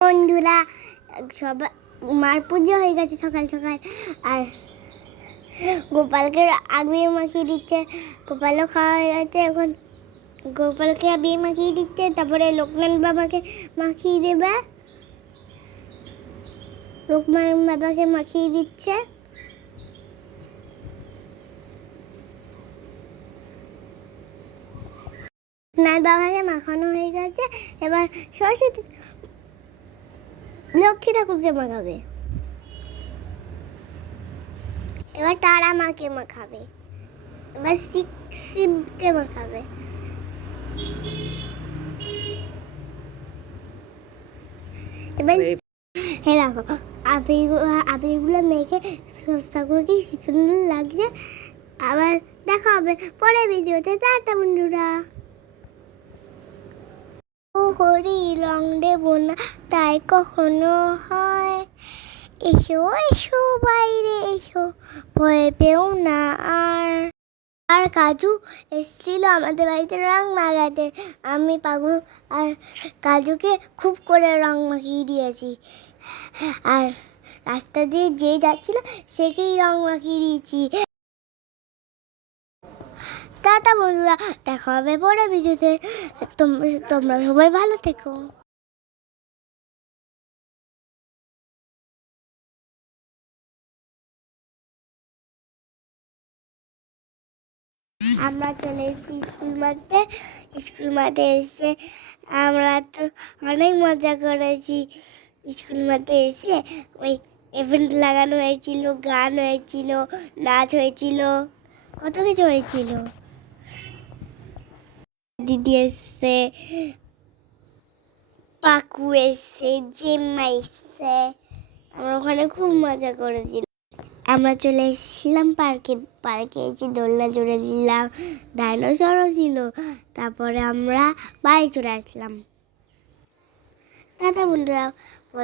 বন্ধুরা সবাই মার পুজো হয়ে গেছে সকাল সকাল, আর গোপালকে আবির মাখিয়ে দিচ্ছে। গোপালও খাওয়া হয়ে গেছে, এখন গোপালকে আবির মাখিয়ে দিচ্ছে, তারপরে লোকনাথ বাবাকে মাখিয়ে দেবে। লোকনাথ বাবাকে মাখিয়ে দিচ্ছে। লোকনাথ বাবাকে মাখানো হয়ে গেছে, এবার সরস্বতী লক্ষ্মী ঠাকুরকে মাখাবে। এবার তারা মাকে মাখাবে, এবার শিবকে মাখাবে। এবার দেখো আবিরগুলো মেখে ঠাকুরকে সুন্দর লাগছে। আবার দেখা হবে পরের ভিডিওতে। টাটা বন্ধুরা। ও হরি রং দেব না তাই কখনো হয়, এসো এসো বাইরে এসো, ভয় পেও না। আর কাজু এসেছিল আমাদের বাড়িতে রং মাখাতে। আমি পাগল আর কাজুকে খুব করে রং মাখিয়ে দিয়েছি, আর রাস্তা দিয়ে যে যাচ্ছিল সেকেই রং মাখিয়ে দিয়েছি। টাটা বন্ধুরা, দেখা হবে পরে ভিডিওতে। তোমরা সবাই ভালো থেকো। আমরা চলে এসেছি স্কুল মাঠে এসে আমরা তো অনেক মজা করেছি। স্কুল মাঠে এসে ওই ইভেন্ট লাগানো হয়েছিল, গান হয়েছিল, নাচ হয়েছিল, কত কিছু হয়েছিল। দিদি এসছে, পাকু এসছে, জেম্মা এসছে, আমরা ওখানে খুব মজা করেছিলাম। আমরা চলে এসেছিলাম পার্কে এসে দোলনা চড়েছিলাম, ডাইনোসরও ছিল। তারপরে আমরা বাড়ি চলে আসলাম। দাদা বন্ধুরা,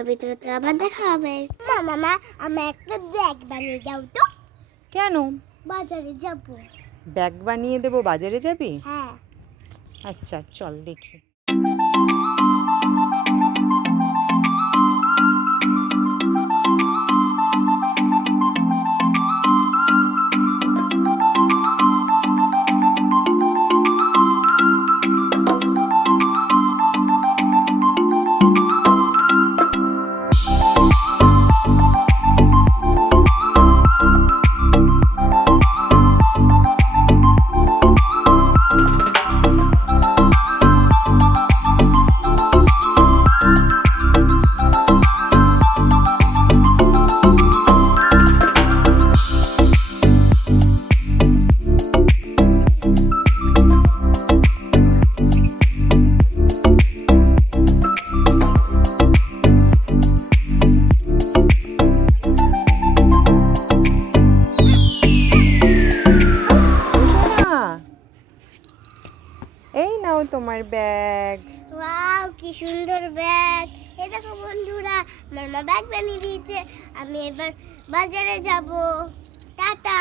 ভিতরে আবার দেখা হবে। মামা আমরা একটা ব্যাগ বানিয়ে যাও তো। কেন? বাজারে যাব। ব্যাগ বানিয়ে দেবো, বাজারে যাবি? হ্যাঁ। আচ্ছা চল দেখি। এই নাও তোমার ব্যাগ। ওয়াও কি সুন্দর ব্যাগ। এই দেখো বন্ধুরা, আমার মা ব্যাগ বানিয়ে দিয়েছে। আমি এবার বাজারে যাব। টাটা।